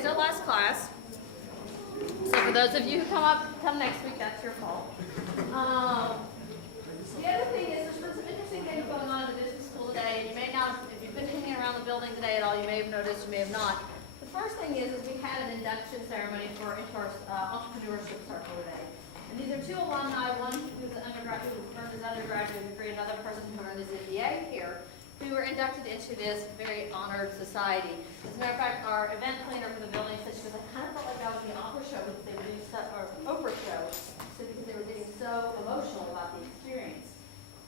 today's our last class. So for those of you who come next week, that's your fault. The other thing is there's been some interesting things going on in the business school today. You may not, if you've been hanging around the building today at all, you may have noticed, you may have not. The first thing is we had an induction ceremony into our entrepreneurship circle today. And these are two alumni, one who's an undergraduate who earned his undergraduate degree, another person who earned his MBA here, who were inducted into this very honored society. As a matter of fact, our event planner for the building said, she goes, I kind of felt like I was in the opera show because they were doing stuff, or Oprah show, so because they were getting so emotional about the experience.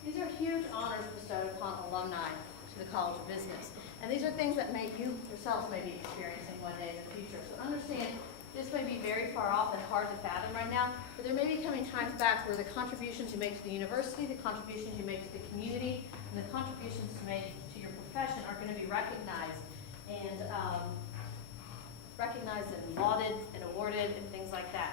These are huge honors bestowed upon alumni to the College of Business. And these are things that you yourselves may be experiencing one day in the future. So understand, this may be very far off and hard to fathom right now, but there may be coming times back where the contributions you make to the university, the contributions you make to the community, and the contributions you make to your profession are going to be recognized and lauded and awarded and things like that.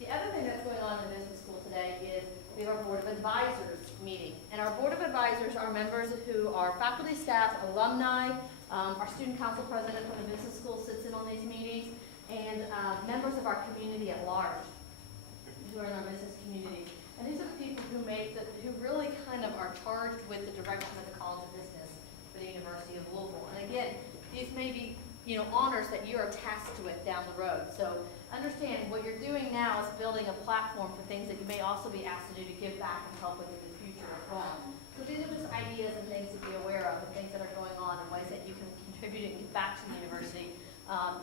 The other thing that's going on in the business school today is we have our Board of Advisors meeting. And our Board of Advisors are members who are faculty, staff, alumni, our student council president from the business school sits in on these meetings, and members of our community at large who are in our business community. And these are the people who really kind of are charged with the direction of the College of Business for the University of Louisville. And again, these may be honors that you are tasked with down the road. So understand what you're doing now is building a platform for things that you may also be asked to do to give back and help with in the future as well. So these are just ideas and things to be aware of and things that are going on and ways that you can contribute and give back to the university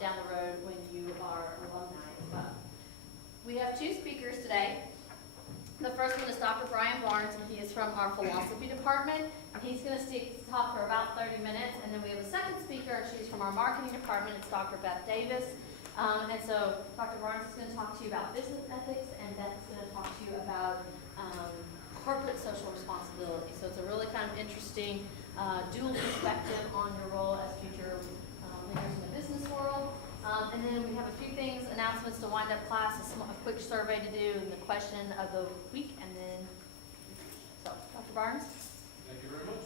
down the road when you are alumni as well. We have two speakers today. The first one is Dr. Brian Barnes, and he is from our philosophy department. And he's going to talk for about 30 minutes. And then we have a second speaker, and she's from our marketing department. It's Dr. Beth Davis. And so Dr. Barnes is going to talk to you about business ethics, and Beth is going to talk to you about corporate social responsibility. So it's a really kind of interesting dual perspective on your role as future leaders in the business world. And then we have a few things, announcements to wind up class, a quick survey to do, and the question of the week, and then, so, Dr. Barnes? Thank you very much.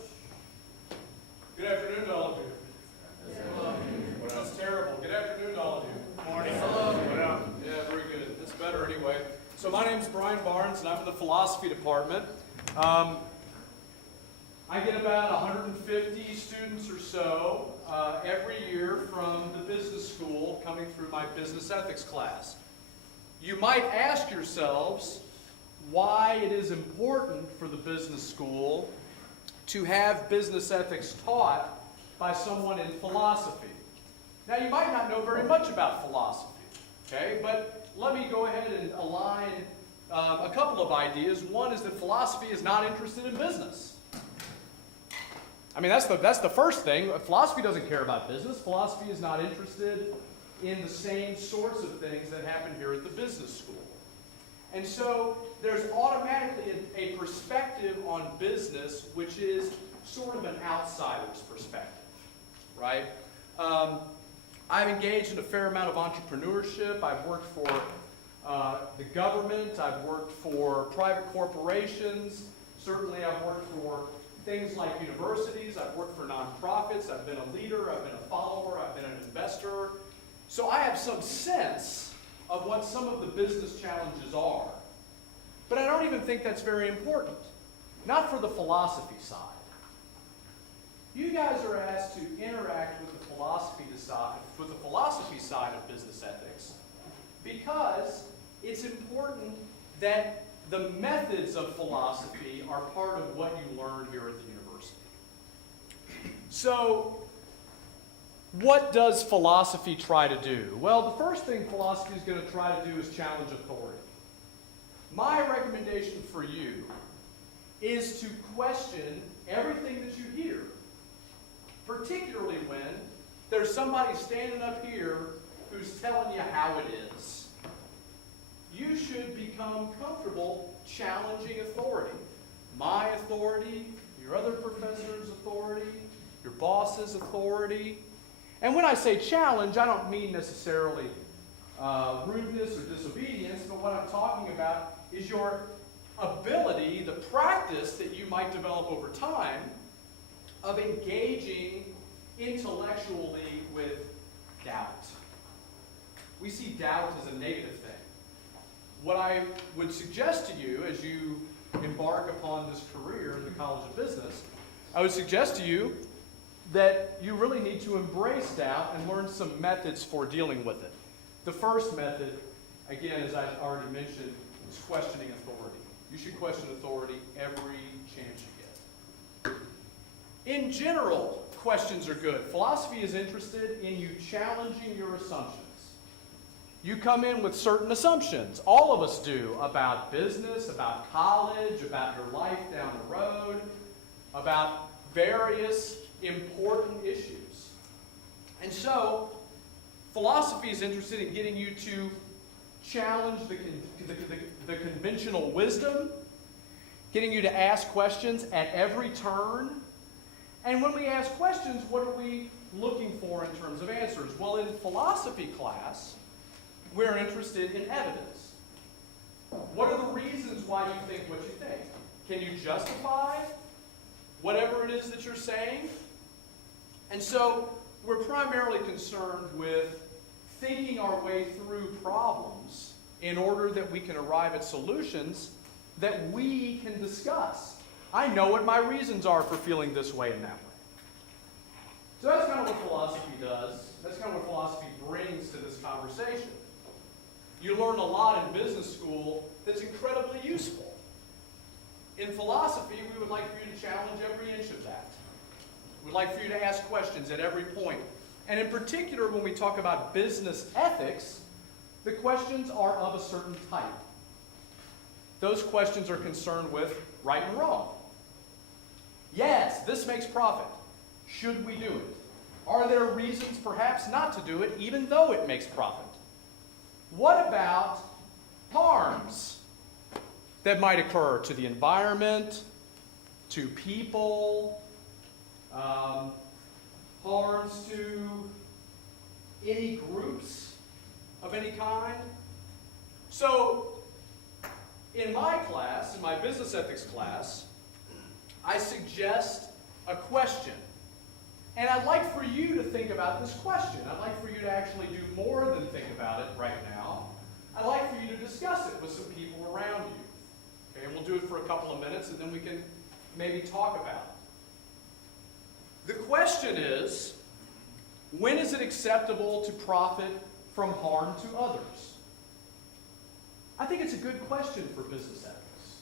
Good afternoon to all of you. Well, that's terrible. Good afternoon to all of you. Morning. Hello. Yeah, very good. That's better anyway. So my name's Brian Barnes, and I'm in the philosophy department. I get about 150 students or so every year from the business school coming through my business ethics class. You might ask yourselves why it is important for the business school to have business ethics taught by someone in philosophy. Now, you might not know very much about philosophy, okay? But let me go ahead and align a couple of ideas. One is that philosophy is not interested in business. I mean, that's the first thing. Philosophy doesn't care about business. Philosophy is not interested in the same sorts of things that happen here at the business school. And so there's automatically a perspective on business which is sort of an outsider's perspective, right? I've engaged in a fair amount of entrepreneurship. I've worked for the government. I've worked for private corporations. Certainly I've worked for things like universities. I've worked for nonprofits. I've been a leader. I've been a follower. I've been an investor. So I have some sense of what some of the business challenges are. But I don't even think that's very important. Not for the philosophy side. You guys are asked to interact with the philosophy side of business ethics because it's important that the methods of philosophy are part of what you learn here at the university. So, what does philosophy try to do? Well, the first thing philosophy is going to try to do is challenge authority. My recommendation for you is to question everything that you hear, particularly when there's somebody standing up here who's telling you how it is. You should become comfortable challenging authority. My authority, your other professor's authority, your boss's authority. And when I say challenge, I don't mean necessarily rudeness or disobedience, but what I'm talking about is your ability, the practice that you might develop over time of engaging intellectually with doubt. we see doubt as a negative thing. What I would suggest to you as you embark upon this career in the College of Business, I would suggest to you that you really need to embrace doubt and learn some methods for dealing with it. The first method, again, as I've already mentioned, is questioning authority. You should question authority every chance you get. In general, questions are good. Philosophy is interested in you challenging your assumptions. You come in with certain assumptions. All of us do, about business, about college, about your life down the road, about various important issues. And so, philosophy is interested in getting you to challenge the conventional wisdom, getting you to ask questions at every turn. And when we ask questions, what are we looking for in terms of answers? Well, in philosophy class, we're interested in evidence. What are the reasons why you think what you think? Can you justify whatever it is that you're saying? And so we're primarily concerned with thinking our way through problems in order that we can arrive at solutions that we can discuss. I know what my reasons are for feeling this way and that way. So that's kind of what philosophy does. That's kind of what philosophy brings to this conversation. You learn a lot in business school that's incredibly useful. In philosophy, we would like for you to challenge every inch of that. We'd like for you to ask questions at every point. And in particular, when we talk about business ethics, the questions are of a certain type. Those questions are concerned with right and wrong. Yes, this makes profit. Should we do it? Are there reasons perhaps not to do it, even though it makes profit? What about harms that might occur to the environment, to people, harms to any groups of any kind? So, in my class, in my business ethics class, I suggest a question. And I'd like for you to think about this question. I'd like for you to actually do more than think about it right now. I'd like for you to discuss it with some people around you. Okay, and we'll do it for a couple of minutes, and then we can maybe talk about it. The question is, when is it acceptable to profit from harm to others? I think it's a good question for business ethics.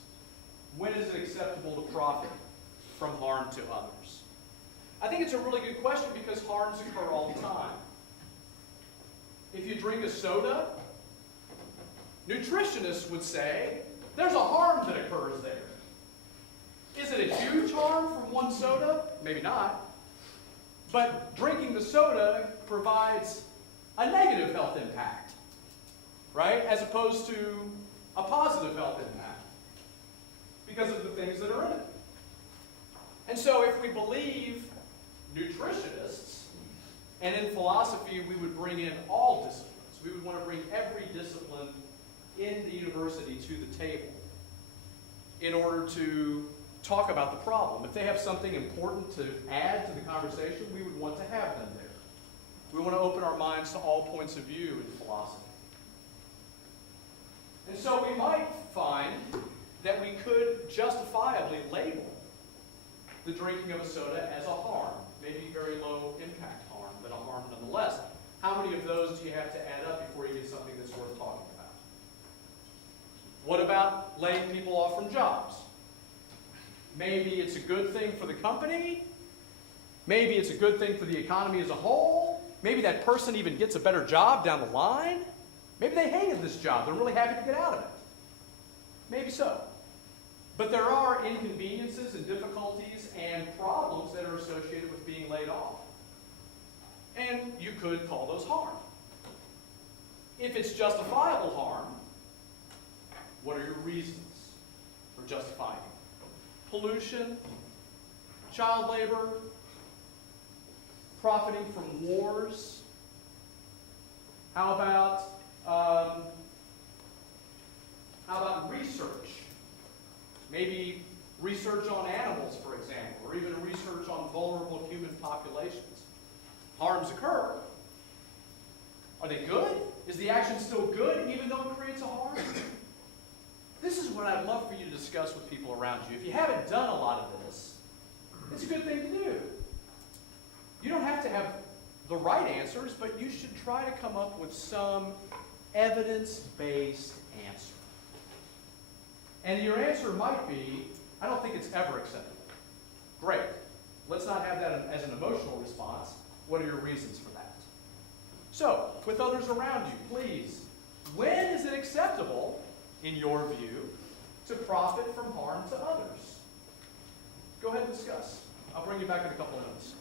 When is it acceptable to profit from harm to others? I think it's a really good question because harms occur all the time. If you drink a soda, nutritionists would say there's a harm that occurs there. Is it a huge harm from one soda? Maybe not. But drinking the soda provides a negative health impact, right? As opposed to a positive health impact because of the things that are in it. And so if we believe nutritionists, and in philosophy we would bring in all disciplines. We would want to bring every discipline in the university to the table in order to talk about the problem. If they have something important to add to the conversation, we would want to have them there. We want to open our minds to all points of view in philosophy. And so we might find that we could justifiably label the drinking of a soda as a harm, maybe very low impact harm, but a harm nonetheless. How many of those do you have to add up before you get something that's worth talking about? What about laying people off from jobs? Maybe it's a good thing for the company. Maybe it's a good thing for the economy as a whole. Maybe that person even gets a better job down the line. Maybe they hated this job. They're really happy to get out of it. Maybe so. But there are inconveniences and difficulties and problems that are associated with being laid off. And you could call those harm. If it's justifiable harm, what are your reasons for justifying it? Pollution, child labor, profiting from wars. How about research? Maybe research on animals, for example, or even research on vulnerable human populations. Harms occur. Are they good? Is the action still good even though it creates a harm? This is what I'd love for you to discuss with people around you. If you haven't done a lot of this, it's a good thing to do. You don't have to have the right answers, but you should try to come up with some evidence-based answer. And your answer might be, I don't think it's ever acceptable. Great. Let's not have that as an emotional response. What are your reasons for that? So, with others around you, please, when is it acceptable, in your view, to profit from harm to others? Go ahead and discuss. I'll bring you back in a couple of minutes.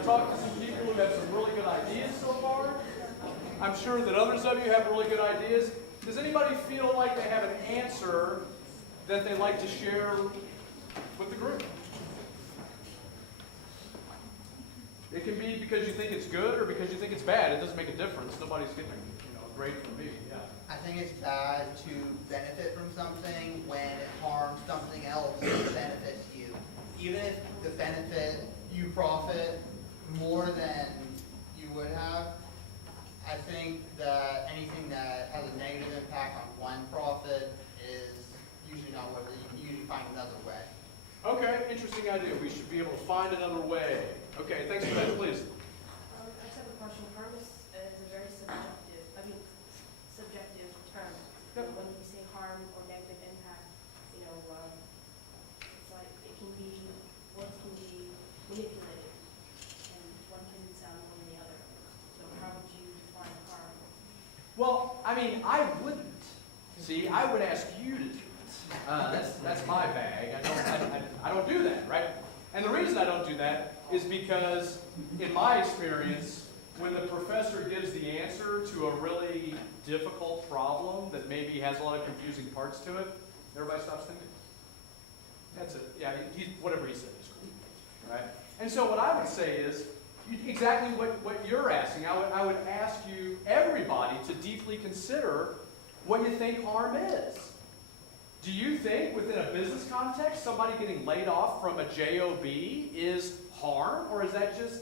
I've talked to some people who have some really good ideas so far. I'm sure that others of you have really good ideas. Does anybody feel like they have an answer that they'd like to share with the group? It can be because you think it's good or because you think it's bad. It doesn't make a difference. Nobody's getting a grade from me. Yeah. I think it's bad to benefit from something when it harms something else that benefits you. Even if the benefit, you profit more than you would have, I think that anything that has a negative impact on one profit is usually not worth it. You can usually find another way. Okay, interesting idea. We should be able to find another way. Okay, thanks for that, please. I just have a question. Harm is a very subjective term. Yep. When you say harm or negative impact, it's like words can be manipulated, and one can sound one or the other. So how would you define harm? Well, I mean, I wouldn't. See, I would ask you to do it. That's my bag. I don't do that, right? And the reason I don't do that is because, in my experience, when the professor gives the answer to a really difficult problem that maybe has a lot of confusing parts to it, everybody stops thinking. That's it. Yeah, whatever he said is cool, right? And so what I would say is exactly what you're asking. I would ask you, everybody, to deeply consider what you think harm is. Do you think within a business context somebody getting laid off from a job is harm, or is that just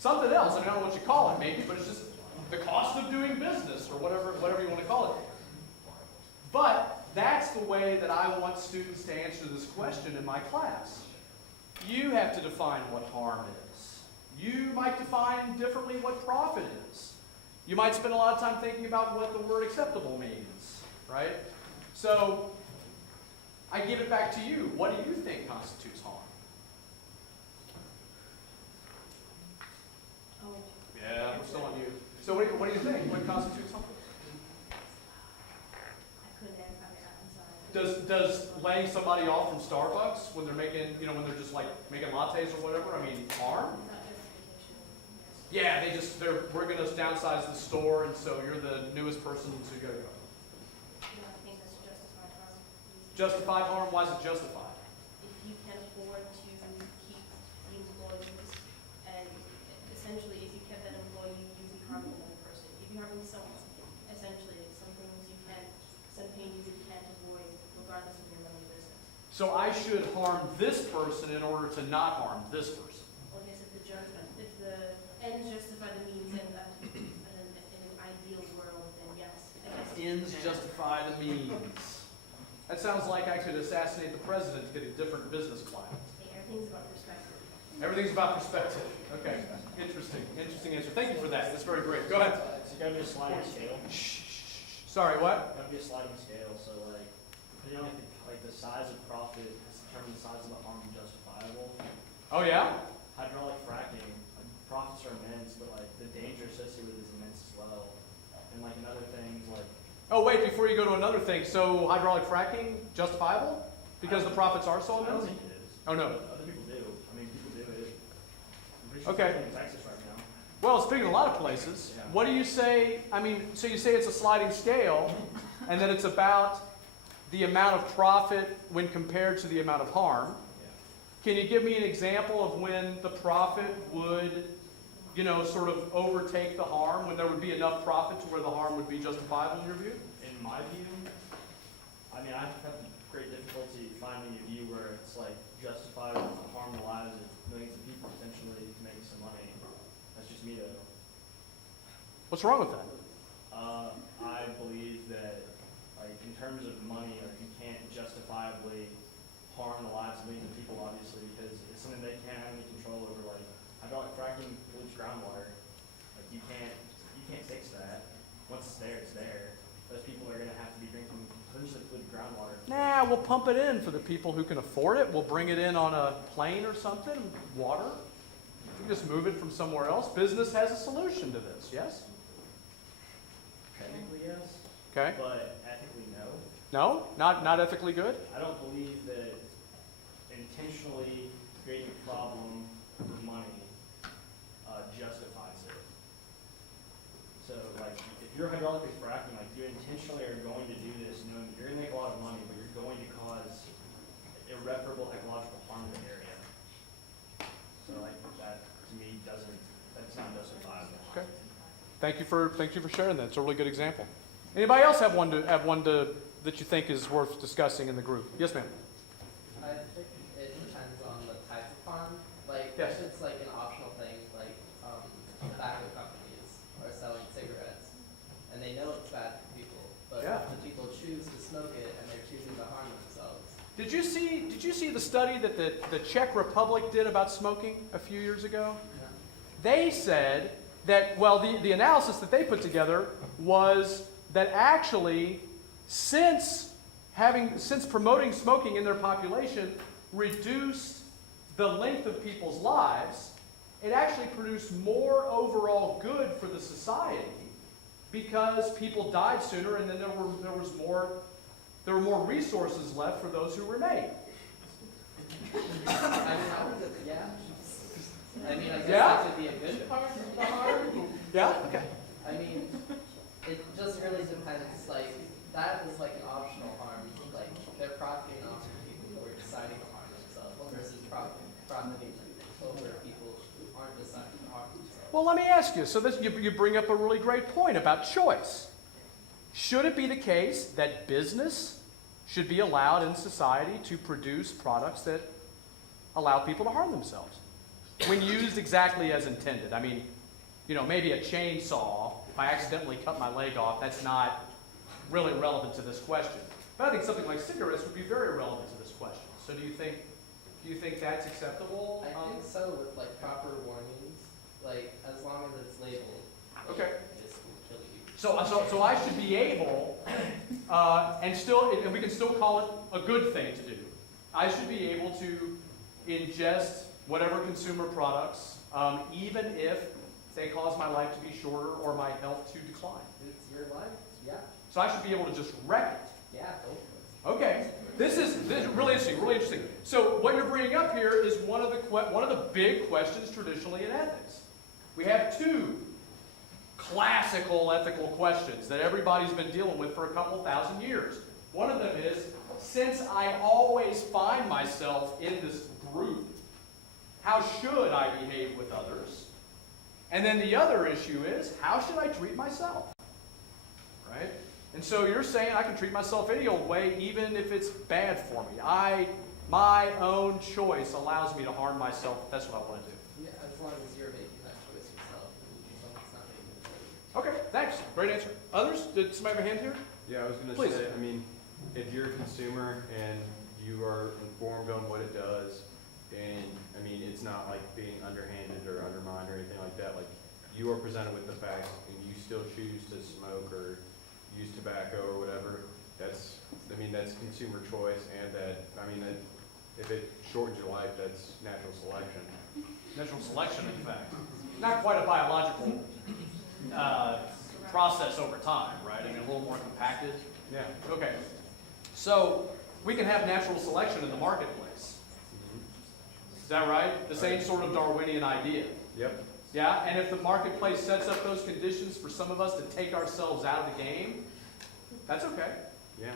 something else? I mean, I don't know what you call it maybe, but it's just the cost of doing business or whatever you want to call it. But that's the way that I want students to answer this question in my class. You have to define what harm is. You might define differently what profit is. You might spend a lot of time thinking about what the word acceptable means, right? So I give it back to you. What do you think constitutes harm? Oh, Yeah, we're still on you. So what do you think? What constitutes harm? I couldn't answer. I'm sorry. Does laying somebody off from Starbucks when they're making, when they're just like making lattes or whatever, I mean, harm? It's not justification. Yeah, we're going to downsize the store, and so you're the newest person, so you got to go. No, I think that's justified harm. Justified harm? Why is it justified? If you can afford to keep the employees, and essentially if you kept that employee, you'd be harming another person. You'd be harming someone. Essentially, some pain you can't avoid regardless of your own business. So I should harm this person in order to not harm this person. Well, I guess if the ends justify the means in an ideal world, then yes. I guess. Ends justify the means. That sounds like I could assassinate the president to get a different business climate. Hey, everything's about perspective. Everything's about perspective. Okay, interesting answer. Thank you for that. That's very great. Go ahead. It's got to be a sliding scale. Shh. Sorry, what? Got to be a sliding scale. So depending on the size of profit has determined the size of the harm justifiable. Oh yeah? Hydraulic fracking, profits are immense, but the danger associated with it is immense as well. And another things Oh wait, before you go to another thing, so hydraulic fracking justifiable because the profits are so I don't immense? think it is. Oh no. Other people do. I mean, people do it. I'm pretty sure Okay. it's in Texas right now. Well, speaking of a lot of places, Yeah. what do you say? I mean, so you say it's a sliding scale, and that it's about the amount of profit when compared to the amount of harm. Yeah. Can you give me an example of when the profit would, sort of overtake the harm, when there would be enough profit to where the harm would be justifiable in your view? In my view, I mean, I've had great difficulty finding a view where it's justified to harm the lives of millions of people potentially to make some money. That's just me though. What's wrong with that? I believe that, in terms of money, you can't justifiably harm the lives of millions of people, obviously, because it's something they can't have any control over. Hydraulic fracking pollutes groundwater. You can't fix that. Once it's there, it's there. Those people are going to have to be drinking potentially polluted groundwater. Nah, we'll pump it in for the people who can afford it. We'll bring it in on a plane or something, water. You can just move it from somewhere else. Business has a solution to this, yes? Technically, yes, Okay. but ethically, no. No? Not ethically good? I don't believe that intentionally creating a problem with money justifies it. So, if you're hydraulically fracking, you intentionally Thank you for sharing that. It's a really good example. Anybody else have one that you think is worth discussing in the group? Yes, ma'am. I think it depends on the type of harm. Like, Yes. if it's like an optional thing, like tobacco companies are selling cigarettes, and they know it's bad for people, but Yeah. the people choose to smoke it, and they're choosing to harm themselves. Did you see the study that the Czech Republic did about smoking a few years ago? They said that, well, the analysis that they put together was that actually, since promoting smoking in their population reduced the length of people's lives, it actually produced more overall good for the society because people died sooner, and then there were more resources left for those who remained. I mean, how is it? Yeah. I mean, I guess Yeah? that could be a good part of the harm. Yeah? Okay. I mean, it just really depends. Like, that is like an optional harm. Like, they're profiting off of people who are deciding to harm themselves versus profiting over people who aren't deciding to harm themselves. Well, let me ask you. So you bring up a really great point about choice. Should it be the case that business should be allowed in society to produce products that allow people to harm themselves when used exactly as intended? I mean, maybe a chainsaw, if I accidentally cut my leg off, that's not really relevant to this question. But I think something like cigarettes would be very relevant to this question. So do you think that's acceptable? I think so, with like proper warnings, like as long as it's labeled. Like, Okay. this will kill you. So I should be able, and we can still call it a good thing to do. I should be able to ingest whatever consumer products, even if they cause my life to be shorter or my health to decline. It's your life. Yeah. So I should be able to just wreck it. Yeah. Go for it. Okay, this is really interesting. Really interesting. So what you're bringing up here is one of the big questions traditionally in ethics. We have two classical ethical questions that everybody's been dealing with for a couple thousand years. One of them is, since I always find myself in this group, how should I behave with others? And then the other issue is, how should I treat myself? Right? And so you're saying I can treat myself any old way, even if it's bad for me. My own choice allows me to harm myself if that's what I want to do. Yeah, as long as you're making that choice yourself, and someone's not making the choice. Okay, thanks. Great answer. Others? Did somebody have a hand here? Yeah, I was going Please. to say, I mean, if you're a consumer and you are informed on what it does, and I mean, it's not like being underhanded or undermined or anything like that. Like, you are presented with the facts, and you still choose to smoke or use tobacco or whatever. That's consumer choice, and that if it shortens your life, that's natural selection. Natural selection, in fact. Not quite a biological process over time, right? I mean, a little more compacted. Yeah. Okay. So we can have natural selection in the marketplace. Is that right? The same sort of Darwinian idea. Yep. Yeah? And if the marketplace sets up those conditions for some of us to take ourselves out of the game, that's okay. Yeah.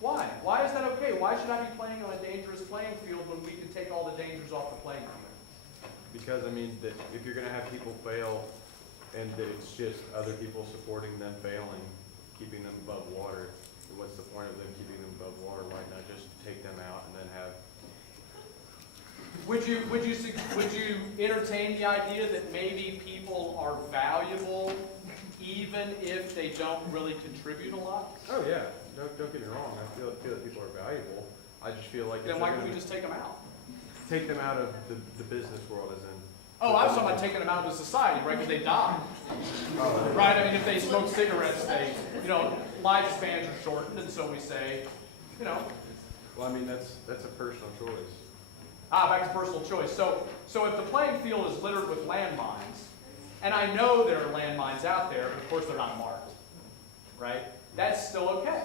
Why? Why is that okay? Why should I be playing on a dangerous playing field when we can take all the dangers off the playing field? Because, I mean, that if you're going to have people fail and that it's just other people supporting them failing, keeping them above water, then what's the point of them keeping them above water? Why not just take them out and then have... Would you entertain the idea that maybe people are valuable even if they don't really contribute a lot? Oh, yeah. Don't get me wrong. I feel that people are valuable. I just feel like... Then why can't we just take them out? take them out of the business world as in... Oh, I was talking about taking them out of the society, right, because they die. Oh, Right, I mean, if they smoke cigarettes, lifespans are shortened, and so we say, well, I mean, that's a personal choice. back to personal choice. So if the playing field is littered with landmines, and I know there are landmines out there, but of course they're not marked, right? That's still okay.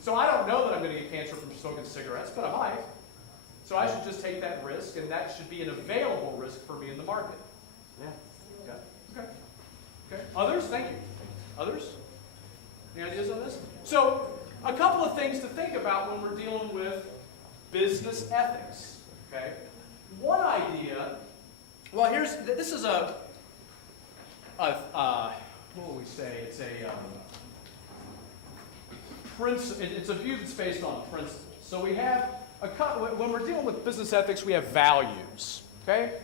So I don't know that I'm going to get cancer from smoking cigarettes, but I might. So I should just take that risk, and that should be an available risk for me in the market. Yeah. Okay. Others? Thank you. Others? Any ideas on this? So a couple of things to think about when we're dealing with business ethics. Okay. One idea. Well, this is what will we say? It's a view that's based on principles. So we have when we're dealing with business ethics, we have values, okay?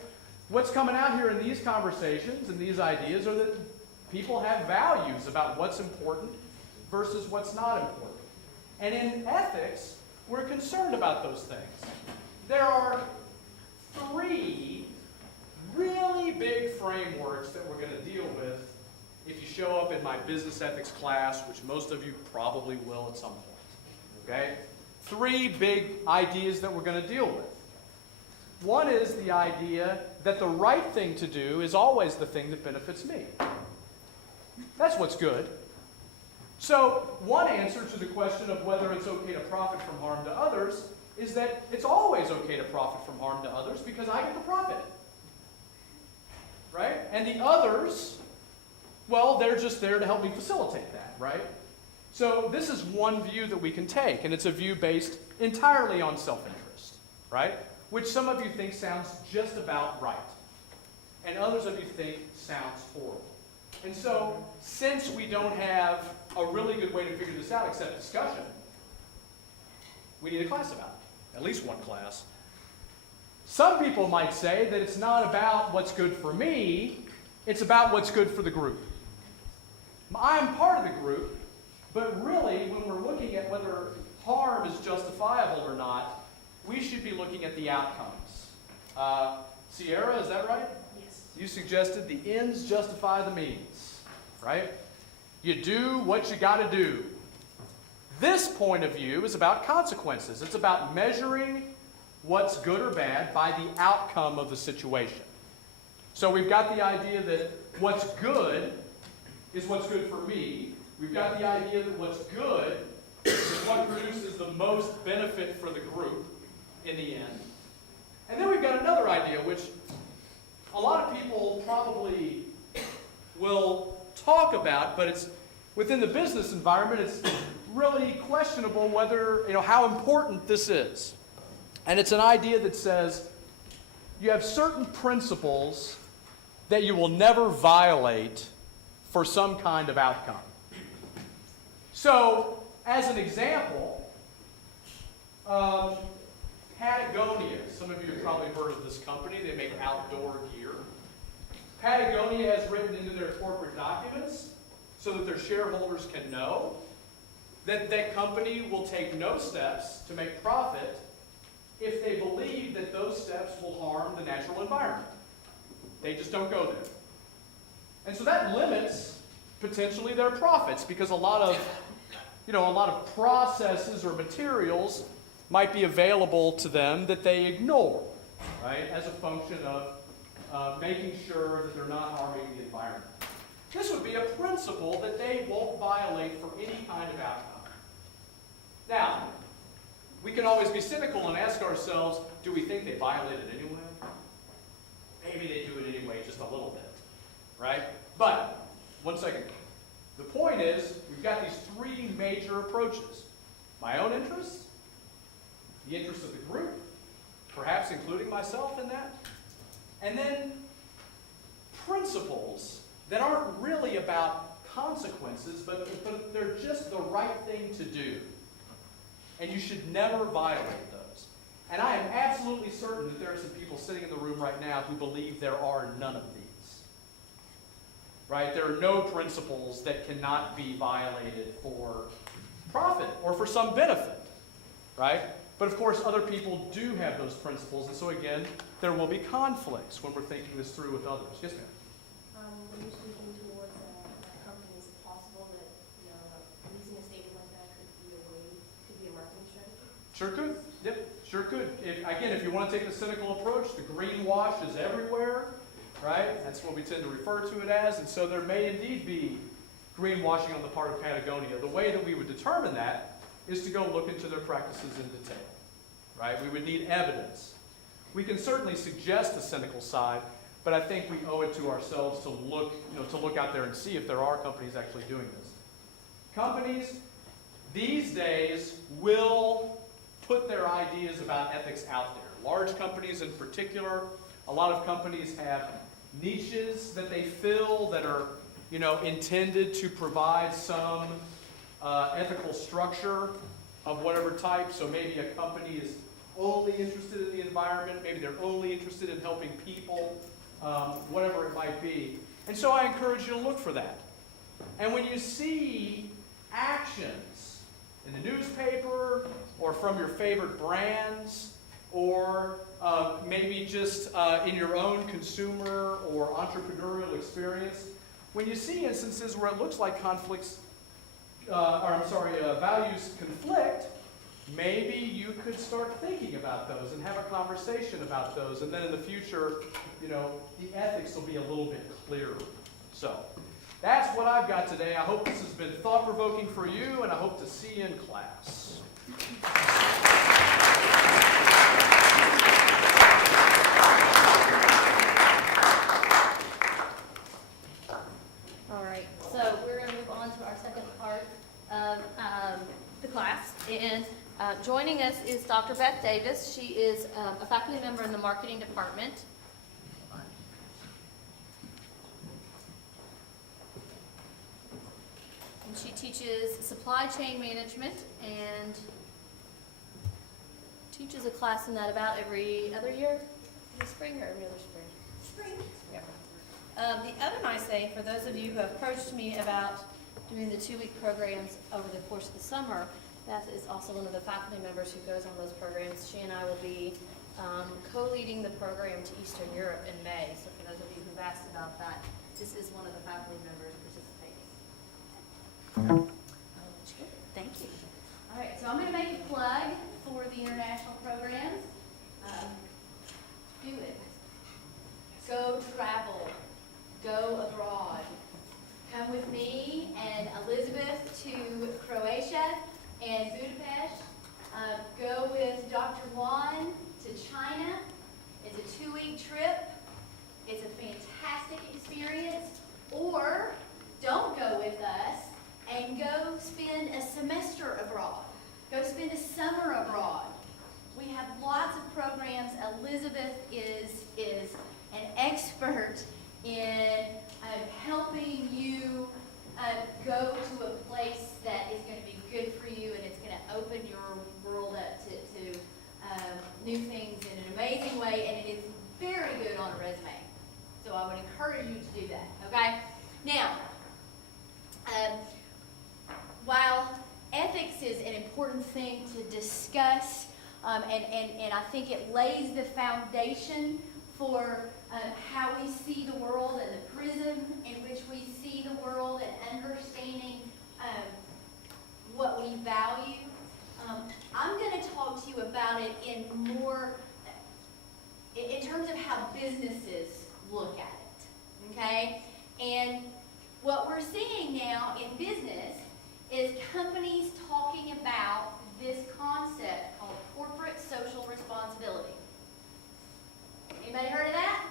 What's coming out here in these conversations and these ideas are that people have values about what's important versus what's not important. And in ethics, we're concerned about those things. There are 3 really big frameworks that we're going to deal with if you show up in my business ethics class, which most of you probably will at some point. Okay? 3 big ideas that we're going to deal with. One is the idea that the right thing to do is always the thing that benefits me. That's what's good. So, one answer to the question of whether it's okay to profit from harm to others is that it's always okay to profit from harm to others because I get the profit. Right? And the others, well, they're just there to help me facilitate that, right? So this is one view that we can take, and it's a view based entirely on self-interest, right? Which some of you think sounds just about right, and others of you think sounds horrible. And so, since we don't have a really good way to figure this out except discussion, we need a class about it, at least one class. Some people might say that it's not about what's good for me, it's about what's good for the group. I'm part of the group, but really, when we're looking at whether harm is justifiable or not, we should be looking at the outcomes. Sierra, is that right? Yes. You suggested the ends justify the means, right? You do what you got to do. This point of view is about consequences. It's about measuring what's good or bad by the outcome of the situation. So we've got the idea that what's good is what's good for me. We've got the idea that what's good is what produces the most benefit for the group in the end. And then we've got another idea, which a lot of people probably will talk about, but it's within the business environment, it's really questionable whether, how important this is. And it's an idea that says you have certain principles that you will never violate for some kind of outcome. So, as an example, Patagonia. Some of you have probably heard of this company. They make outdoor gear. Patagonia has written into their corporate documents so that their shareholders can know that that company will take no steps to make profit if they believe that those steps will harm the natural environment. They just don't go there. And so that limits potentially their profits because a lot of processes or materials might be available to them that they ignore, right, as a function of making sure that they're not harming the environment. This would be a principle that they won't violate for any kind of outcome. Now, we can always be cynical and ask ourselves, do we think they violate it anyway? Maybe they do it anyway, just a little bit, right? But, one second. The point is, we've got these 3 major approaches. My own interests, the interests of the group, perhaps including myself in that, and then principles that aren't really about consequences, but they're just the right thing to do. And you should never violate those. And I am absolutely certain that there are some people sitting in the room right now who believe there are none of these. Right? There are no principles that cannot be violated for profit or for some benefit. Right? But of course, other people do have those principles. And so again, there will be conflicts when we're thinking this through with others. Yes, ma'am? When you're speaking towards a company, is it possible that, releasing a statement like that could be a marketing strategy? Sure could. Yep, sure could. If you want to take the cynical approach, the greenwash is everywhere, right? That's what we tend to refer to it as. And so there may indeed be greenwashing on the part of Patagonia. The way that we would determine that is to go look into their practices in detail, right? We would need evidence. We can certainly suggest the cynical side, but I think we owe it to ourselves to look out there and see if there are companies actually doing this. Companies these days will put their ideas about ethics out there. Large companies in particular, a lot of companies have niches that they fill that are, intended to provide some ethical structure of whatever type. So maybe a company is only interested in the environment, maybe they're only interested in helping people, whatever it might be. And so I encourage you to look for that. And when you see actions in the newspaper or from your favorite brands, or maybe just in your own consumer or entrepreneurial experience, when you see instances where it looks like values conflict, maybe you could start thinking about those and have a conversation about those, and then in the future, the ethics will be a little bit clearer. So, that's what I've got today. I hope this has been thought-provoking for you, and I hope to see you in class. All right, so we're going to move on to our second part of the class. And joining us is Dr. Beth Davis. She is a faculty member in the marketing department. And she teaches supply chain management and teaches a class in that about every other year, every spring or every other spring? Spring. Yeah. The other nice thing, for those of you who have approached me about doing the 2-week programs over the course of the summer, Beth is also one of the faculty members who goes on those programs. She and I will be co-leading the program to Eastern Europe in May. So for those of you who've asked about that, this is one of the faculty members participating. Thank you. All right, so I'm going to make a plug for the international programs. Do it. Go travel. Go abroad. Come with me and Elizabeth to Croatia and Budapest. Go with Dr. Juan to China. It's a 2-week trip. It's a fantastic experience. Or don't go with us and go spend a semester abroad. Go spend a summer abroad. We have lots of programs. Elizabeth is an expert in helping you go to a place that is going to be good for you, and it's going to open your world up to new things in an amazing way, and it is very good on a resume. So I would encourage you to do that, okay? Now, while ethics is an important thing to discuss, and I think it lays the foundation for how we see the world and the prism in which we see the world and understanding what we value. I'm going to talk to you about it in terms of how businesses look at it, okay? And what we're seeing now in business is companies talking about this concept called corporate social responsibility. Anybody heard of that?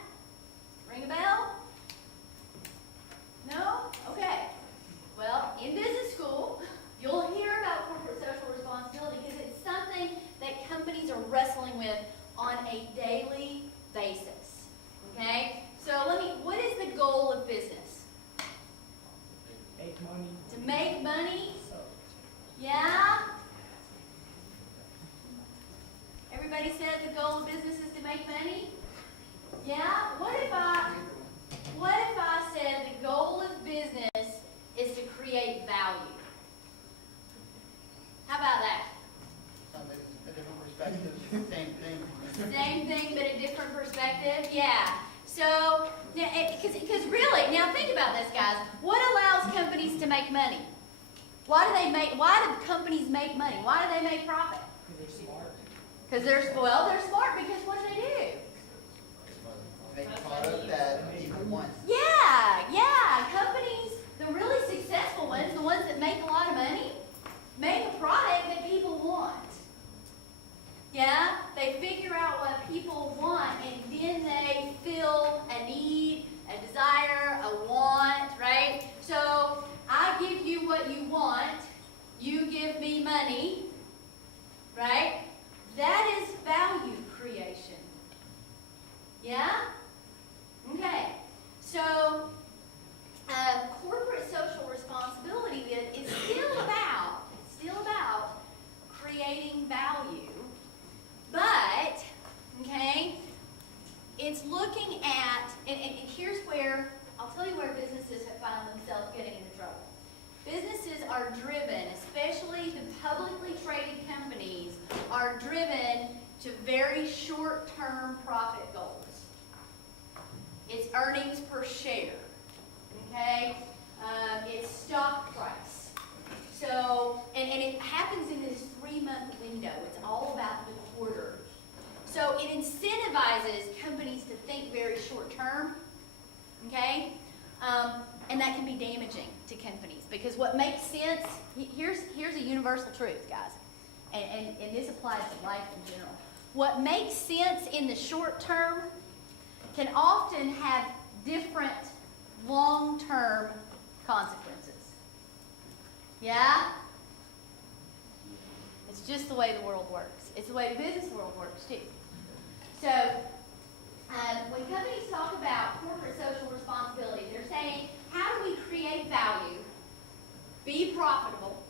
Ring a bell? No? Okay. Well, in business school, you'll hear about corporate social responsibility because it's something that companies are wrestling with on a daily basis. Okay? So what is the goal of business? Make money. To make money? Yeah? Everybody said the goal of business is to make money? Yeah? What if I said the goal of business is to create value? How about that? Sounds like a different perspective, same thing. Same thing, but a different perspective? Yeah. So, because really, now think about this, guys. What allows companies to make money? Why do companies make money? Why do they make profit? Because they're smart. Because they're smart because what do? Make a product that people want. Yeah. Companies, the really successful ones, the ones that make a lot of money, make a product that people want. Yeah? They figure out what people want, and then they fill a need, a desire, a want, right? So, I give you what you want, you give me money, right? That is value creation. it's looking at, and here's where, I'll tell you where businesses have found themselves getting into trouble. Businesses are driven, especially the publicly traded companies, are driven to very short-term profit goals. It's earnings per share, okay? It's stock price. So, and it happens in this 3-month window. It's all about the quarter. So it incentivizes companies to think very short-term, okay? And that can be damaging to companies because what makes sense, here's a universal truth, guys, and this applies to life in general. What makes sense in the short term can often have different long-term consequences. Yeah? It's just the way the world works. It's the way the business world works too. So, when companies talk about corporate social responsibility, they're saying, how do we create value, be profitable,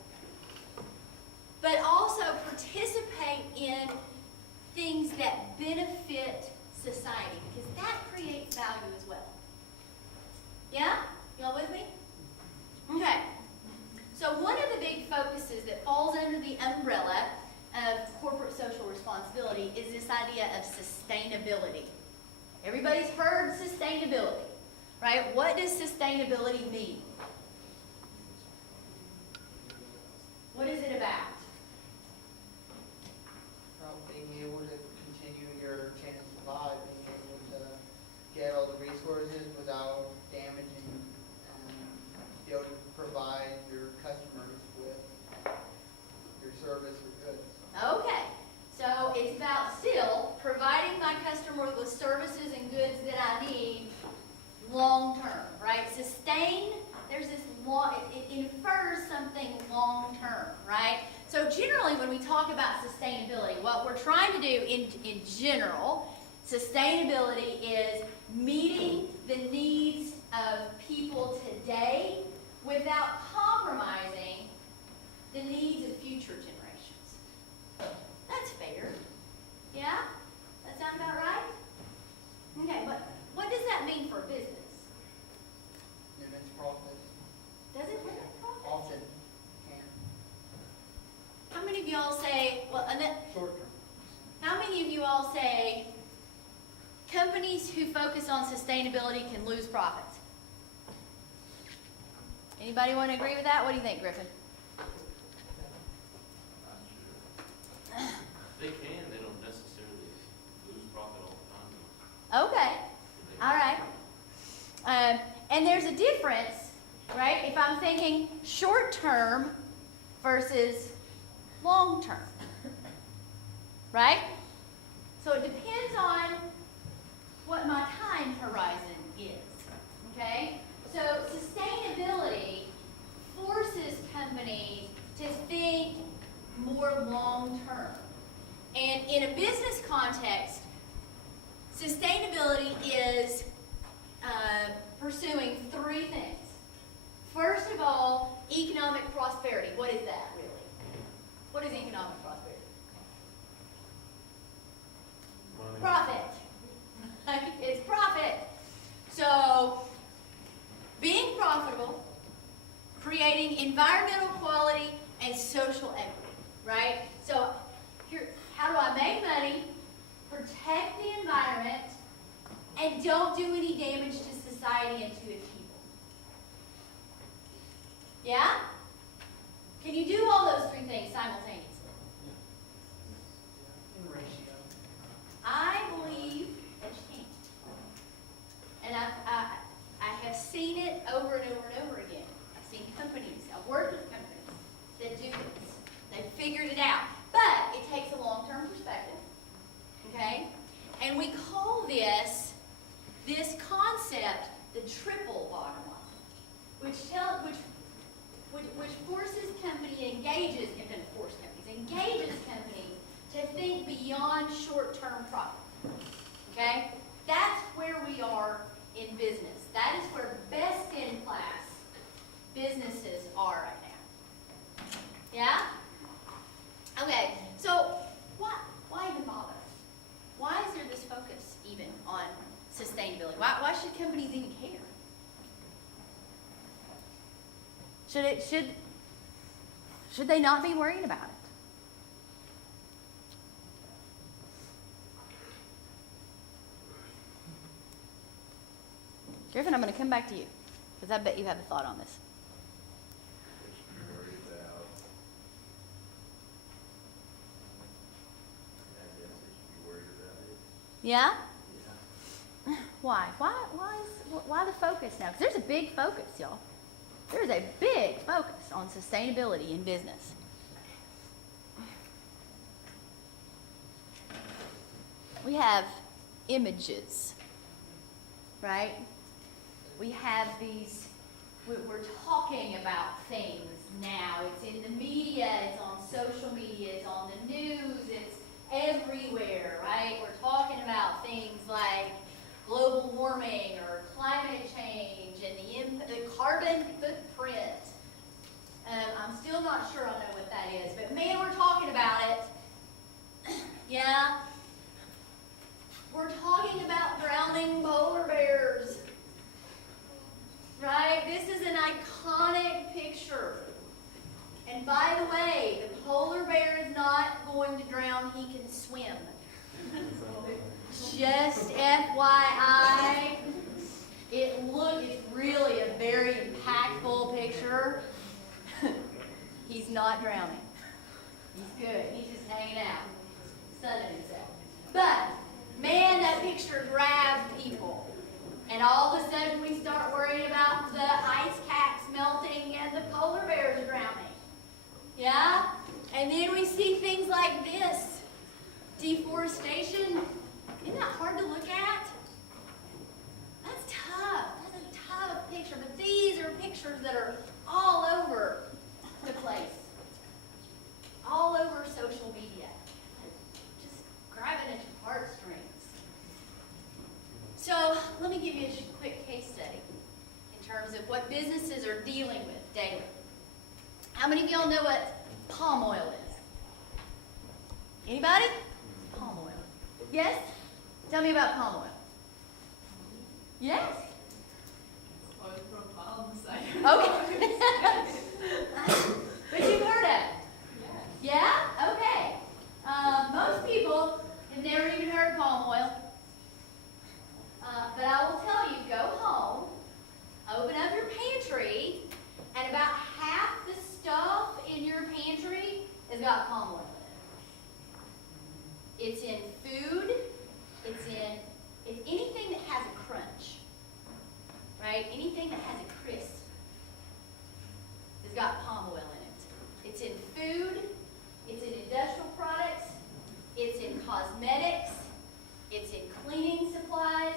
but also participate in things that benefit society, because that creates value as well. Yeah? Y'all with me? Okay. So one of the big focuses that falls under the umbrella of corporate social responsibility is this idea of sustainability. Everybody's heard sustainability, right? What does sustainability mean? What is it about? Being able to continue your chain of supply, being able to get all the resources without damaging, be able to provide your customers with your service or goods. Okay, so it's about still providing my customer with services and goods that I need long term, right? Sustain, there's this long, it infers something long term, right? So generally when we talk about sustainability, what we're trying to do in general, sustainability is meeting the needs of people today without compromising the needs of future generations. That's fair. Yeah? That sound about right? Okay, but what does that mean for business? Limits profits, Does it limit profits? often can, How many of y'all say, well, short term. how many of you all say companies who focus on sustainability can lose profits? Anybody want to agree with that? What do you think, Griffin? They can, they don't necessarily lose profit all the time. Okay, all right. And there's a difference, right? If I'm thinking short term versus long term, right? So it depends on what my time horizon is, okay? So sustainability forces companies to think more long term. And in a business context, sustainability is pursuing 3 things. First of all, economic prosperity. What is that, really? What is economic prosperity? Money. Profit. It's profit. So, being profitable, creating environmental quality and social equity, right? So, here, how do I make money, protect the environment, and don't do any damage to society and to its people? Yeah? Can you do all those 3 things simultaneously? In ratio. I believe that you can. And I have seen it over and over and over again. I've seen companies, I've worked with companies that do this. They've figured it out. But it takes a long-term perspective. Okay? And we call this concept the triple bottom line, which forces engages companies to think beyond short-term profit. Okay? That's where we are in business. That is where best-in-class businesses are right now. Yeah? Okay, so why even bother? Why is there this focus even on sustainability? Why should companies even care? Should they not be worrying about it? Griffin, I'm going to come back to you, because I bet you have a thought on this. Yeah? Why? Why the focus now? Because there's a big focus, y'all. There's a big focus on sustainability in business. We have images, right? We have these, we're talking about things now. It's in the media, it's on social media, it's on the news, it's everywhere, right? We're talking about things like global warming or climate change and the carbon footprint. I'm still not sure I know what that is, but man, we're talking about it. Yeah. We're talking about drowning polar bears. Right? This is an iconic picture. And by the way, the polar bear is not going to drown, he can swim. Just FYI, it's really a very impactful picture. He's not drowning. He's good. He's just hanging out, sunning himself. But, man, that picture grabbed people. And all of a sudden we start worrying about the ice caps melting and the polar bears drowning. Yeah? And then we see things like this. Deforestation. Isn't that hard to look at? That's tough. That's a tough picture. But these are pictures that are all over the place. All over social media. Just grabbing at your heartstrings. So let me give you a quick case study in terms of what businesses are dealing with daily. How many of y'all know what palm oil is? Anybody? Palm oil. Yes? Tell me about palm oil. Yes? Oil from palms. Okay. But you've heard of it? Yeah? Okay. Most people have never even heard of palm oil. But I will tell you, go home, open up your pantry, and about half the stuff in your pantry has got palm oil in it. It's in food, it's anything that has a crunch, right? Anything that has a crisp has got palm oil in it. It's in food, it's in industrial products, it's in cosmetics, it's in cleaning supplies.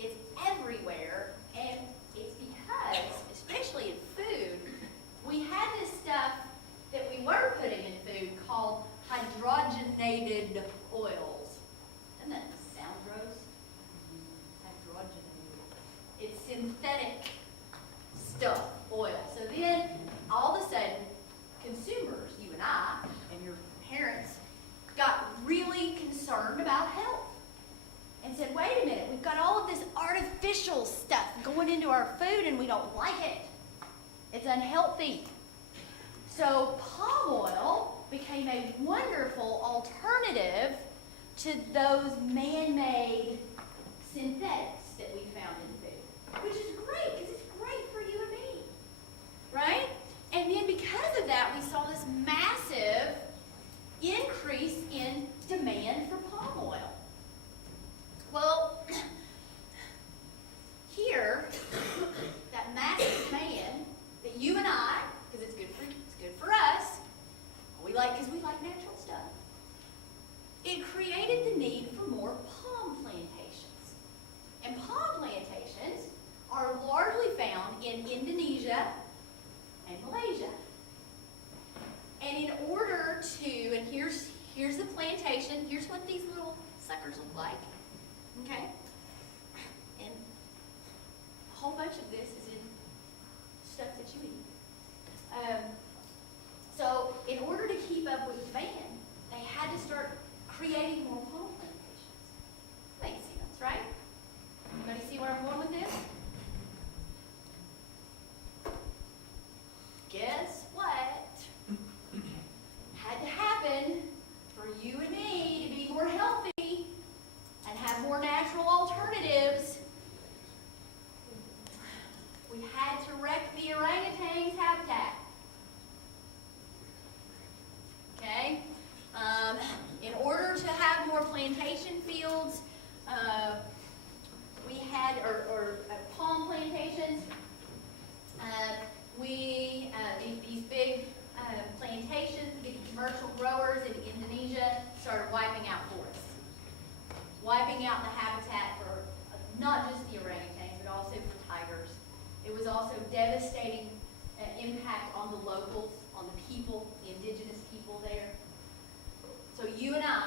It's everywhere, and it's because, especially in food, we had this stuff that we were putting in food called hydrogenated oils. Doesn't that sound gross? Hydrogenated. It's synthetic stuff, oil. So then, all of a sudden, consumers, you and I, and your parents, got really concerned about health. And said, wait a minute, we've got all of this artificial stuff going into our food and we don't like it. It's unhealthy. So palm oil became a wonderful alternative to those man-made synthetics that we found in food, which is great because it's great for you and me, right? And then because of that, we saw this massive increase in demand for palm oil. Well, here, that massive demand that you and I, because it's good for us, because we like natural stuff. It created the need for more palm plantations. And palm plantations are largely found in Indonesia and Malaysia. And in order to, and here's the plantation, here's what these little suckers look like. Okay? And a whole bunch of this is in stuff that you eat. So in order to keep up with demand, they had to start creating more palm plantations. Makes sense, right? wiping out the habitat for not just the orangutans, but also for tigers. It was also devastating impact on the locals, on the people, the indigenous people there. So you and I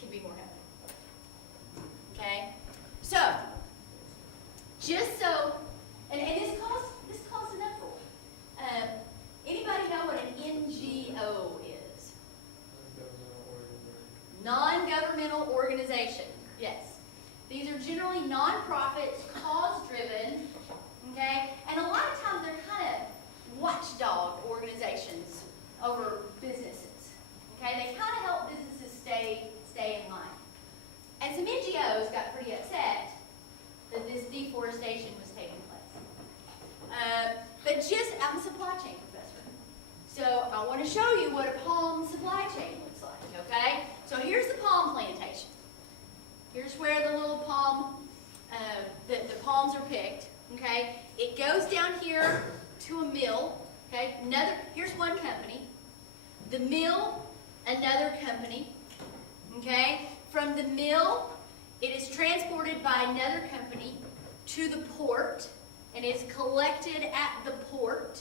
can be more helpful. Okay? So, just so, and this caused an uproar. Anybody know what an NGO is? Non-governmental organization. Yes. These are generally non-profits, cause-driven, okay? And a lot of times they're kind of watchdog organizations over businesses, okay? They kind of help businesses stay in line. And some NGOs got pretty upset that this deforestation was taking place. But I'm a supply chain professor, so I want to show you what a palm supply chain looks like, okay? So here's the palm plantation. Here's where the little palm, the palms are picked, okay? It goes down here to a mill, okay? Here's one company. The mill, another company, okay? From the mill, it is transported by another company to the port, and it's collected at the port,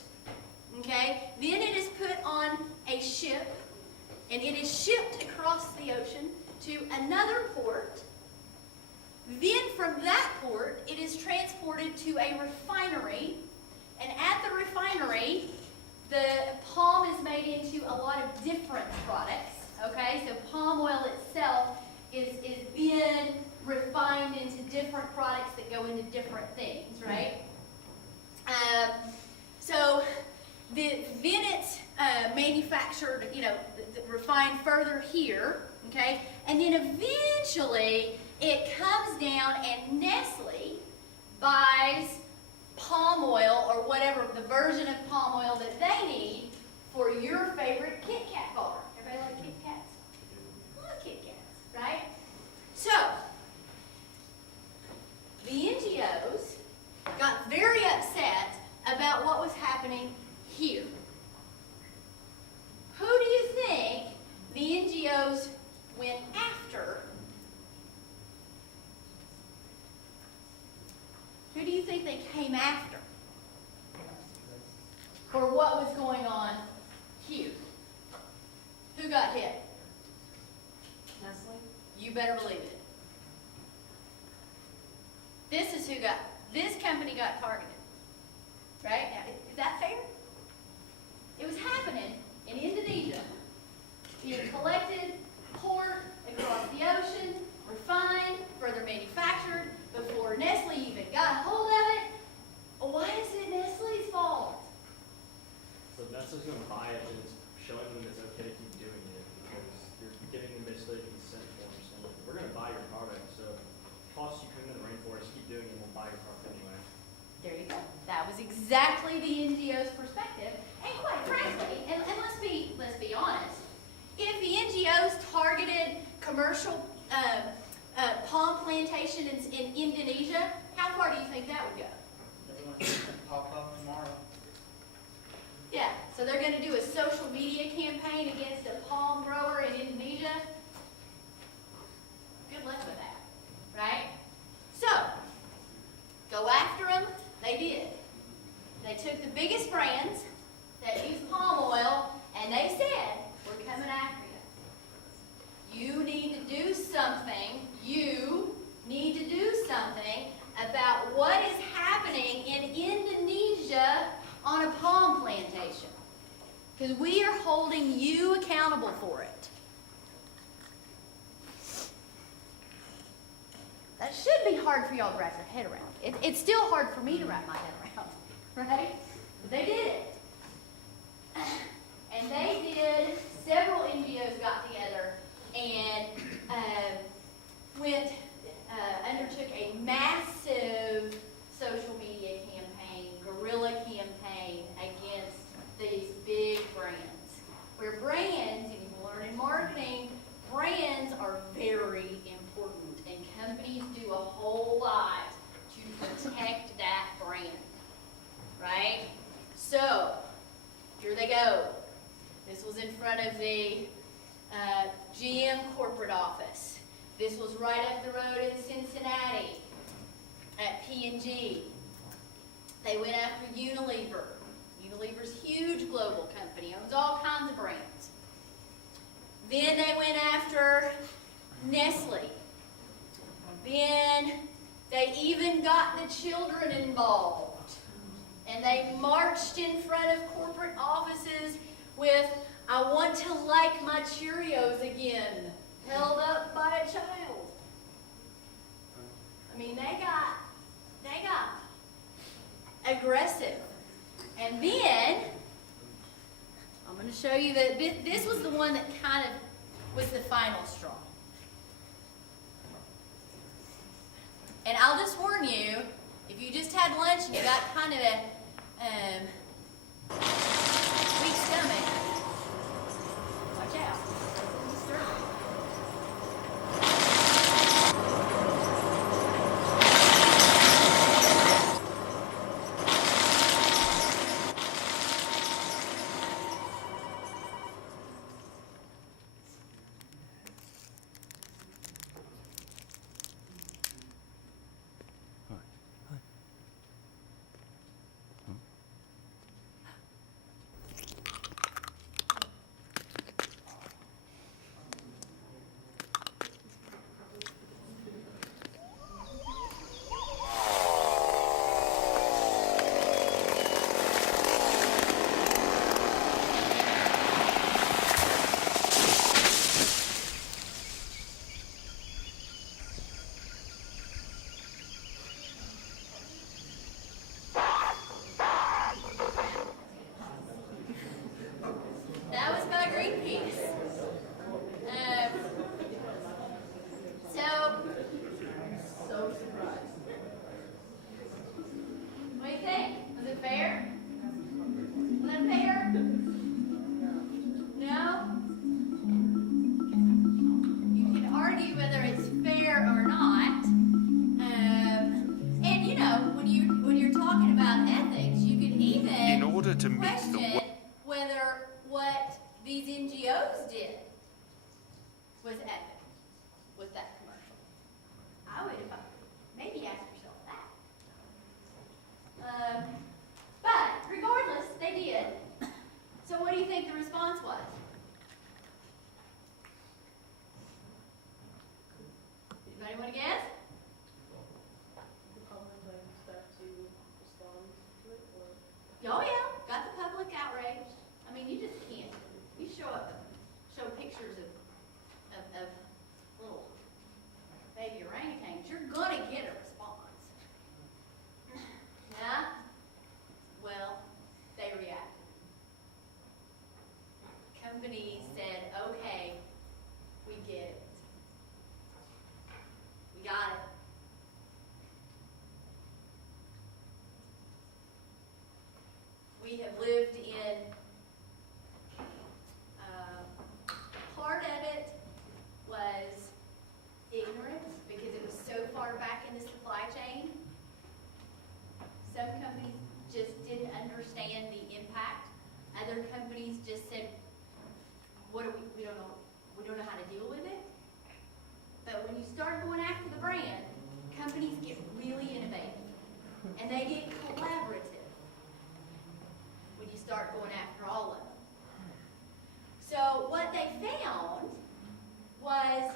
okay? Then it is put on a ship, and it is shipped across the ocean to another port. Then from that port, it is transported to a refinery, and at the refinery, the palm is made into a lot of different products, okay? So palm oil itself is then refined into different products that go into different things, right? Then it's manufactured, refined further here, okay? And then eventually it comes down and Nestle buys palm oil or whatever, the version of palm oil that they need for your favorite Kit Kat bar. Everybody like Kit Kats? I love Kit Kats, right? So, the NGOs got very upset about what was happening here. Who do you think the NGOs went after? Who do you think they came after for what was going on here? Who got hit? Nestle? You better believe it. This is this company got targeted. Right? Now, is that fair? It was happening in Indonesia, being collected, poured across the ocean, refined, further manufactured, before Nestle even got a hold of it. Why is it Nestle's fault? So Nestle's going to buy it and it's showing them it's okay to keep doing it because you're giving them basically a consent form saying, we're going to buy your product, so it costs you come in the rainforest, keep doing it, we'll buy your product anyway. There you go. That was exactly the NGO's perspective. And quite frankly, and let's be honest, if the NGOs targeted commercial palm plantations in Indonesia, how far do you think that would go? Everyone's gonna pop up tomorrow. Yeah, so they're going to do a social media campaign against a palm grower in Indonesia. Good luck with that, right? So, go after them. They did. They took the biggest brands that use palm oil and they said, we're coming after you. You need to do something. You need to do something about what is happening in Indonesia on a palm plantation. Because we are holding you accountable for it. That should be hard for y'all to wrap your head around. It's still hard for me to wrap my head around, right? But they did it. And they did, several NGOs got together and undertook a massive social media campaign, guerrilla campaign against these big brands. Where brands, and you learn in marketing, brands are very important and companies do a whole lot to protect that brand, right? So, here they go. This was in front of the GM corporate office. This was right up the road in Cincinnati at P&G. They went after Unilever. Unilever's a huge global company, owns all kinds of brands. Then they went after Nestle. Then they even got the children involved. And they marched in front of corporate offices with, "I want to like my Cheerios again," held up by a child. I mean, they got aggressive. And then, I'm going to show you that this was the one that kind of was the final straw. And I'll just warn you, if you just had lunch and you got kind of a weak stomach, watch out. It's disturbing. That was by Greenpeace. So surprised. What do you think? Was it fair? Was that fair? No? You can argue whether it's fair or not. And you know, when you're talking about ethics, you can even In order to meet the question whether what these NGOs did was ethical with that commercial. I would maybe ask yourself that. But regardless, they did. So what do you think the response was? Anybody want to guess? The public like start to respond to it, or Oh yeah, got the public outraged. I mean, you just can't. You show pictures of little baby orangutans, you're gonna get a response. Yeah? Well, they reacted. Companies said, okay, we get it. We got it. We have lived in, part of it was ignorance because it was so far back in the supply chain. Some companies just didn't understand the impact. Other companies just said, we don't know how to deal with it. But when you start going after the brand, companies get really innovative and they get collaborative. When you start going after all of them. So what they found was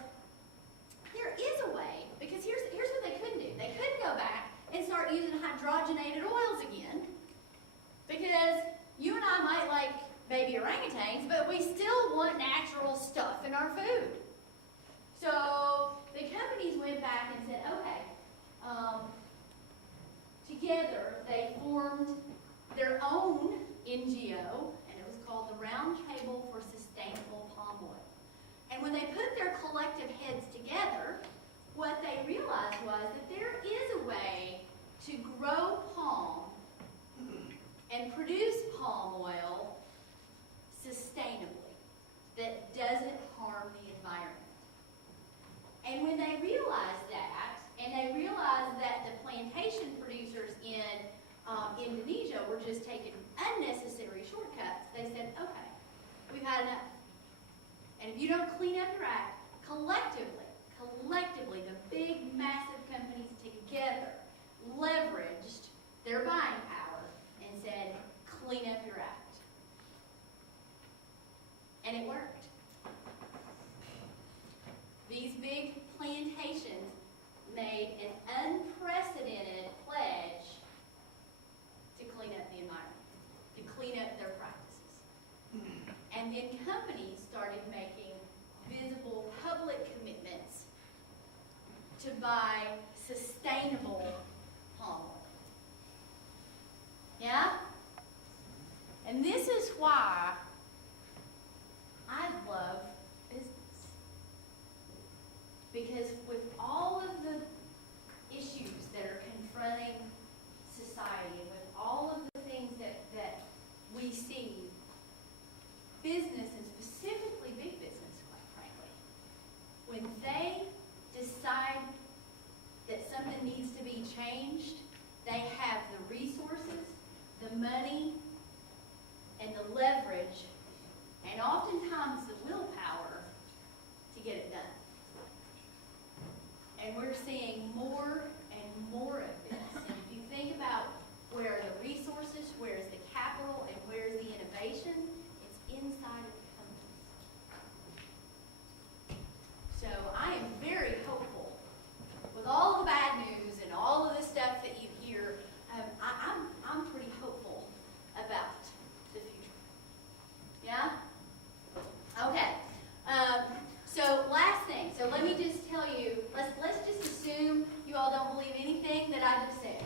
there is a way, because here's what they couldn't do. They couldn't go back and start using hydrogenated oils again, because you and I might like baby orangutans, but we still want natural stuff in our food. So the companies went back and said, okay, together they formed their own NGO, and it was called the Round Table for Sustainable Palm Oil. And when they put their collective heads together, what they realized was that there is a way to grow palm and produce palm oil sustainably that doesn't harm the environment. And when they realized that, and they realized that the plantation producers in Indonesia were just taking unnecessary shortcuts, they said, okay, we've had enough. And if you don't clean up your act, collectively, by sustainable palm oil. Yeah? And this is why I love business. Because with all of the issues that are confronting society and with all of the things that we see, business, and specifically big business, quite frankly, when they decide that something needs to be changed, they have the resources, the money, and the leverage, and oftentimes the willpower to get it done. And we're seeing more and more of this. And if you think about where are the resources, where is the capital, and where is the innovation, it's inside of the companies. So I am very hopeful. With all the bad news and all of the stuff that you hear, I'm pretty hopeful about the future. Yeah? Okay. So last thing. So let me just tell you, let's just assume you all don't believe anything that I just said.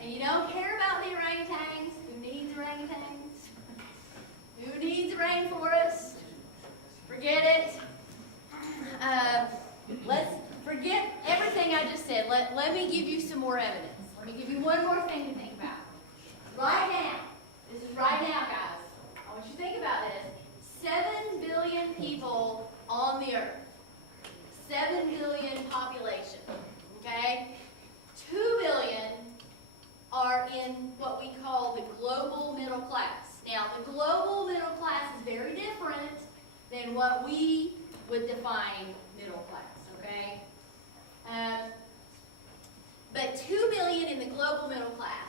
And you don't care about the orangutans. Who needs orangutans? Who needs a rainforest? Forget it. Let's forget everything I just said. Let me give you some more evidence. Let me give you one more thing to think about. Right now, this is right now, guys. I want you to think about this. 7 billion people on the earth. 7 billion population. Okay? 2 billion are in what we call the global middle class. Now, the global middle class is very different than what we would define middle class. Okay? But 2 billion in the global middle class.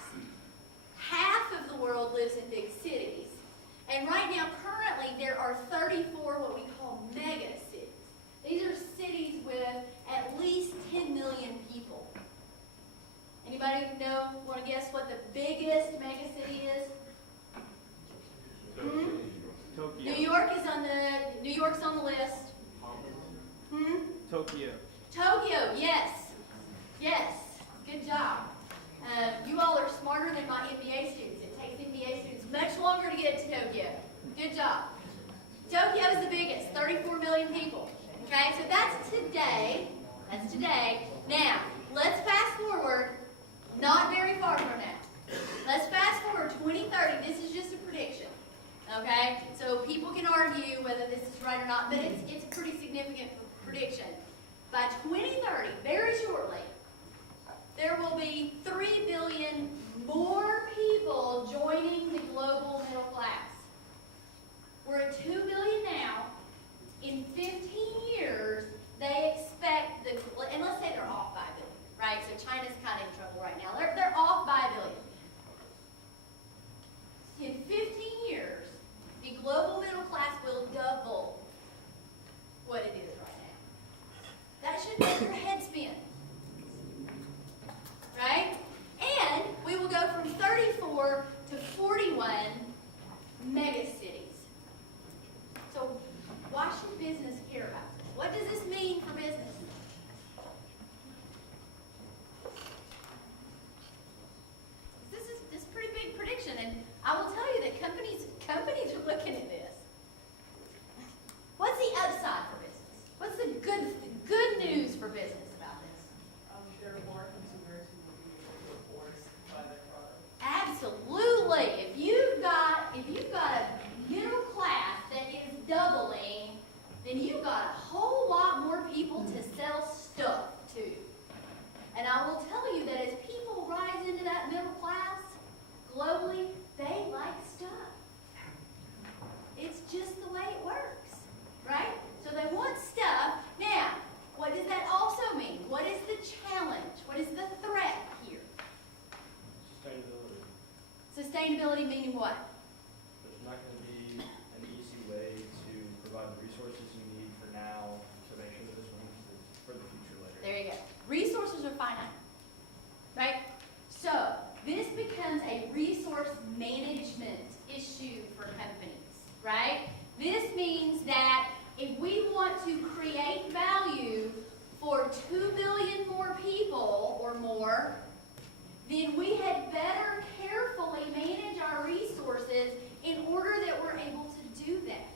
Half of the world lives in big cities. And right now, currently, there are 34 what we call mega cities. These are cities with at least 10 million people. Anybody want to guess what the biggest mega city is? Tokyo. New York's on the list. Tokyo. Tokyo, yes. Yes. Good job. You all are smarter than my MBA students. It takes MBA students much longer to get to Tokyo. Good job. Tokyo is the biggest, 34 million people. Okay, so that's today. That's today. Now, let's fast forward, not very far from now. Let's fast forward 2030. This is just a prediction. Okay, so people can argue whether this is right or not, but it's a pretty significant prediction. By 2030, very shortly, there will be 3 billion more people joining the global middle class. We're at 2 billion now. In 15 years, they expect and let's say they're off by a billion, right? So China's kind of in trouble right now. They're off by a billion. In 15 years, the global middle class will double what it is right now. That should make your head spin. Right? And we will go from 34 to 41 mega cities. So why should business care about this? What does this mean for business? This is a pretty big prediction, and I will tell you that companies are looking at this. What's the upside for business? What's the good news for business about this? There are more consumers who will be able to afford to buy their product. Absolutely. If you've got a middle class that is doubling, then you've got a whole lot more people to sell stuff to. And I will tell you that as people rise into that middle class globally, they like stuff. It's just the way it works, right? So they want stuff. Now, what does that also mean? What is the challenge? What is the threat here? Sustainability. Sustainability meaning what? There's not going to be an easy way to provide the resources you need for now to make sure that this works for the future later. There you go. Resources are finite, right? So this becomes a resource management issue for companies, right? This means that if we want to create value for 2 billion more people or more, then we had better carefully manage our resources in order that we're able to do that.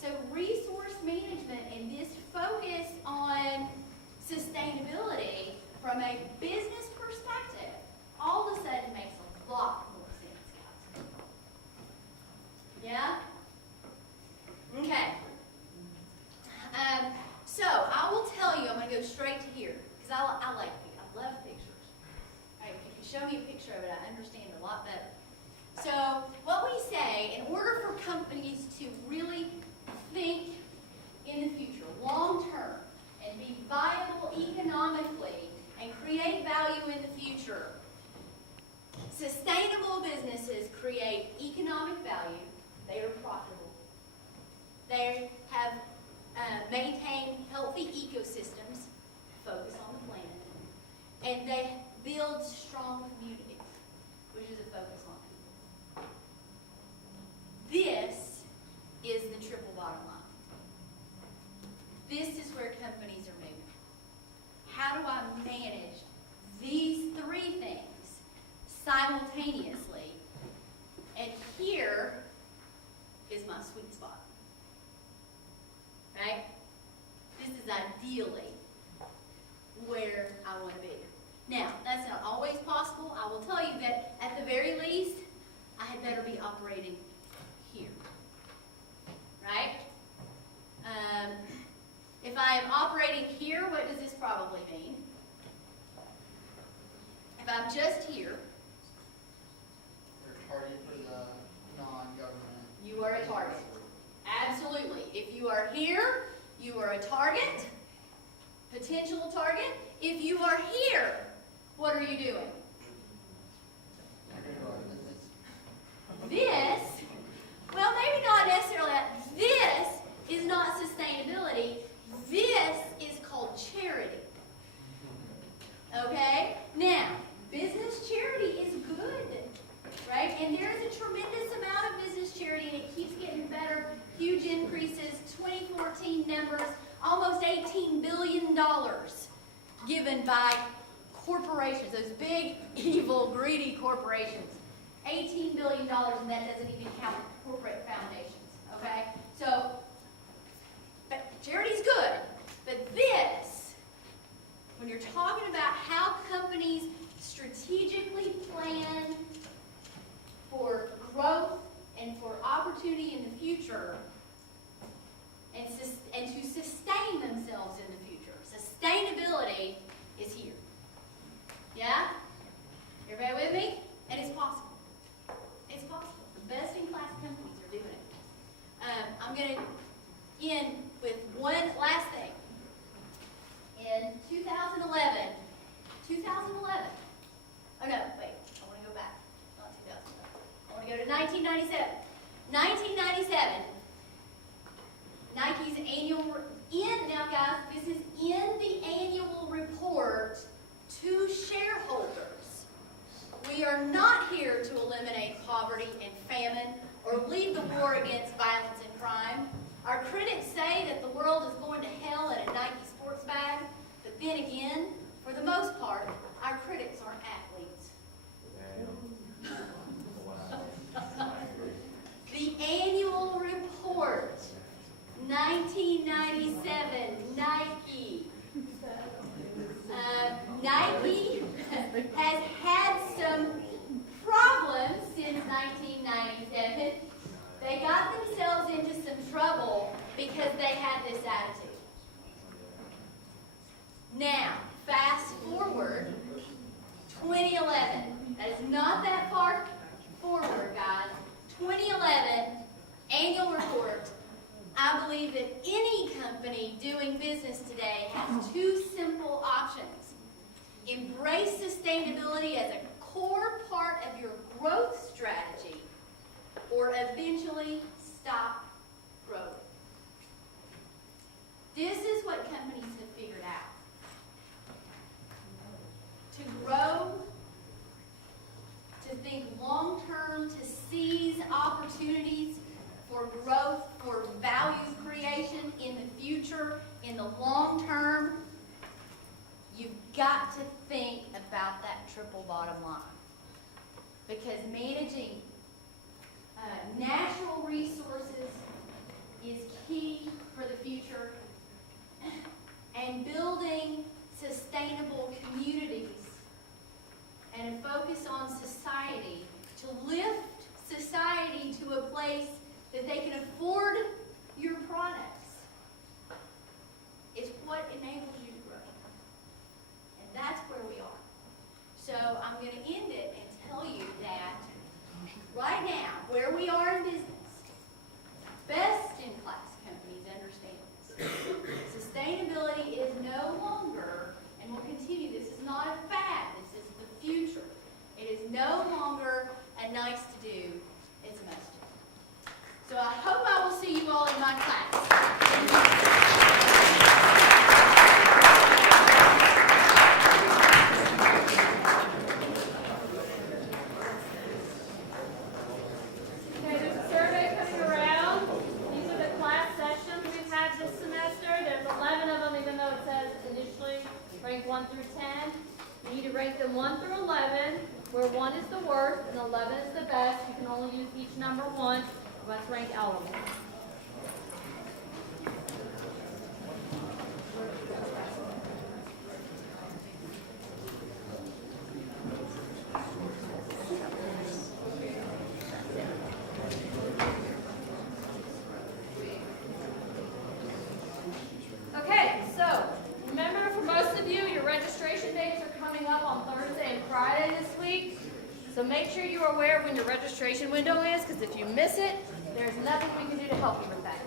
So resource management and this focus on sustainability from a business perspective all of a sudden makes a lot more sense, guys. Yeah? Okay. So I will tell you, I'm going to go straight to here because I love pictures. All right, if you can show me a picture of it, I understand a lot better. So what we say, in order for companies to really think in the future, long term, and be viable economically and create value in the future, sustainable businesses create economic value. They are profitable. They have maintained healthy ecosystems, focus on the planet, and they build strong communities, which is a focus on people. This is the triple bottom line. This is where companies are moving. How do I manage these three things simultaneously? And here is my sweet spot. Right? This is ideally where I want to be. Now, that's not always possible. I will tell you that at the very least, I had better be operating here. Right? If I am operating here, what does this probably mean? If I'm just here, You're a target for the non-government. you are a target. Absolutely. If you are here, you are a target, potential target. If you are here, what are you doing? This, well, maybe not necessarily that. This is not sustainability. This is called charity. Okay? Now, business charity is good, right? And there is a tremendous amount of business charity, and it keeps getting better. Huge increases, 2014 numbers, almost $18 billion given by corporations, those big, evil, greedy corporations. $18 billion, and that doesn't even count corporate foundations, okay? So, charity's good, but this, when you're talking about how companies strategically plan for growth and for opportunity in the future, and to sustain themselves in the future, sustainability is here. Yeah? Everybody with me? And it's possible. It's possible. The best-in-class companies are doing it. I'm going to end with one last thing. In 2011, oh no, wait, I want to go back, not 2011. I want to go to 1997. 1997, Nike's annual, now guys, this is in the annual report to shareholders. We are not here to eliminate poverty and famine or lead the war against violence and crime. Our critics say that the world is going to hell in a Nike sports bag, but then again, for the most part, our critics aren't athletes. The annual report, 1997, Nike. Nike has had some problems since 1997. They got themselves into some trouble because they had this attitude. Now, fast forward, 2011. That is not that far forward, guys. 2011, annual report. I believe that any company doing business today has two simple options. Embrace sustainability as a core part of your growth strategy, or eventually stop growing. This is what companies have figured out. To grow, to think long-term, to seize opportunities for growth, for value creation in the future, in the long term, got to think about that triple bottom line. Because managing natural resources is key for the future, and building sustainable communities and a focus on society to lift society to a place that they can afford your products is what enables you to grow. And that's where we are. So I'm going to end it and tell you that right now, where we are in business, best-in-class companies understand this. Sustainability is no longer, and will continue, this is not a fad, this is the future. It is no longer a nice to do, it's a must do. So I hope I will see you all in my class. Okay, there's a survey coming around. These are the class sessions we've had this semester. There's 11 of them, even though it says initially rank 1 through 10. You need to rank them 1 through 11, where 1 is the worst and 11 is the best. You can only use each number once. Let's rank elements. Okay, so remember, for most of you, your registration dates are coming up on Thursday and Friday this week. So make sure you are aware when your registration window is, because if you miss it, there's nothing we can do to help you with that.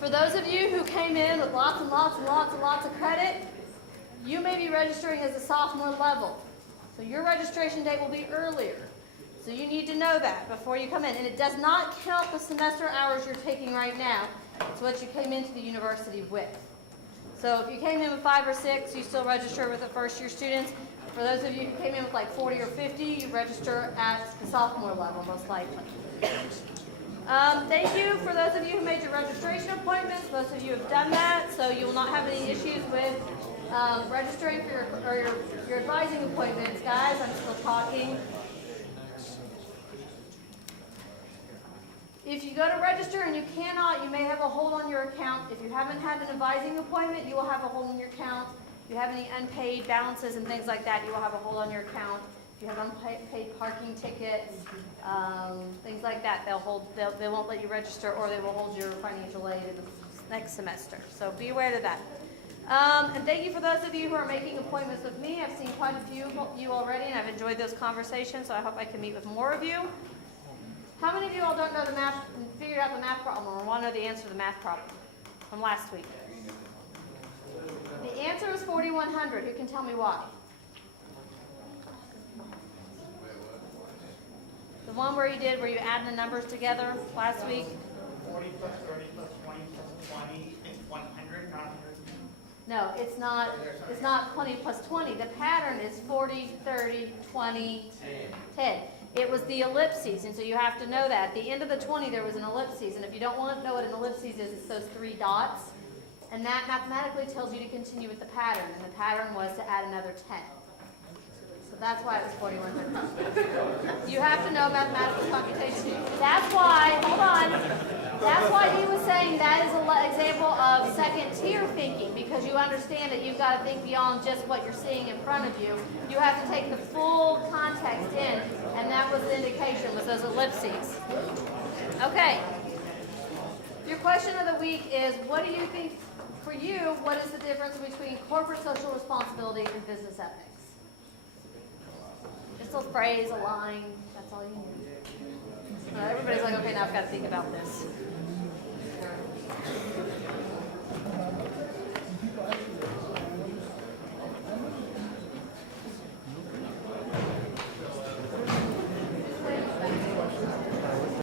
For those of you who came in with lots and lots and lots and lots of credit, you may be registering as a sophomore level. So your registration date will be earlier. So you need to know that before you come in. And it does not count the semester hours you're taking right now. It's what you came into the university with. So if you came in with 5 or 6, you still register with the first year students. For those of you who came in with like 40 or 50, you register at the sophomore level, most likely. Thank you for those of you who made your registration appointments. Most of you have done that, so you will not have any issues with registering for your advising appointments. Guys, I'm still talking. If you go to register and you cannot, you may have a hold on your account. If you haven't had an advising appointment, you will have a hold on your account. If you have any unpaid balances and things like that, you will have a hold on your account. If you have unpaid parking tickets, things like that, they won't let you register, or they will hold your financial aid in the next semester. So be aware of that. And thank you for those of you who are making appointments with me. I've seen quite a few of you already, and I've enjoyed those conversations, so I hope I can meet with more of you. How many of you all don't know the math, and figured out the math problem, or want to know the answer to the math problem from last week? The answer is 4,100. Who can tell me why? The one where you add the numbers together last week? 40 plus 30 plus 20 plus 20 is 100, not 100. No, it's not 20 plus 20. The pattern is 40, 30, 20, 10. It was the ellipses, and so you have to know that. At the end of the 20, there was an ellipses, and if you don't want to know what an ellipses is, it's those 3 dots. And that mathematically tells you to continue with the pattern, and the pattern was to add another 10. So that's why it was 4,100. You have to know mathematical computation. That's why, hold on, that's why he was saying that is an example of second tier thinking, because you understand that you've got to think beyond just what you're seeing in front of you. You have to take the full context in, and that was the indication, was those ellipses. Okay. Your question of the week is, what do you think, for you, what is the difference between corporate social responsibility and business ethics? Just a phrase, a line, that's all you need. Everybody's like, okay, now I've got to think about this.